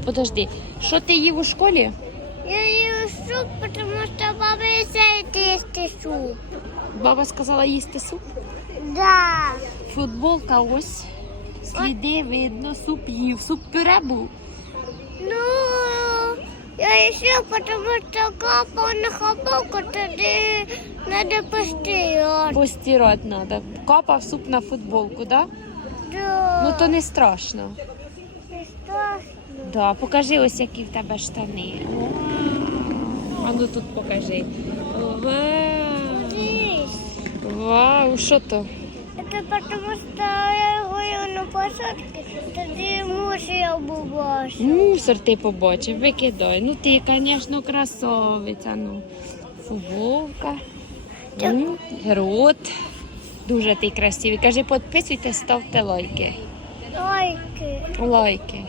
Подожди, що ти їв у школі? Я ем суп, потому что баба есть суп. Баба сказала їсти суп. Да. Футболка ось. Сліди видно, суп їв. Суп пюре був. Ну, я еще потому что капал на хапалку, тогда надо постирать. Постирати треба. Капав суп на футболку, да? Да. Ну то не страшно. Не страшно. Да, покажи ось які в тебе штани. А ну тут покажи. Вау! Вау, що то? Это потому что я гуляю на посадке, тоді муж я побачив. Мусор ти побачив, викидай. Ну ти, звісно, красавиця. Ну. Футболка. М, Рот. Дуже ти красивий. Кажи, підписуйте, ставте лайки. Лайки. Лайки.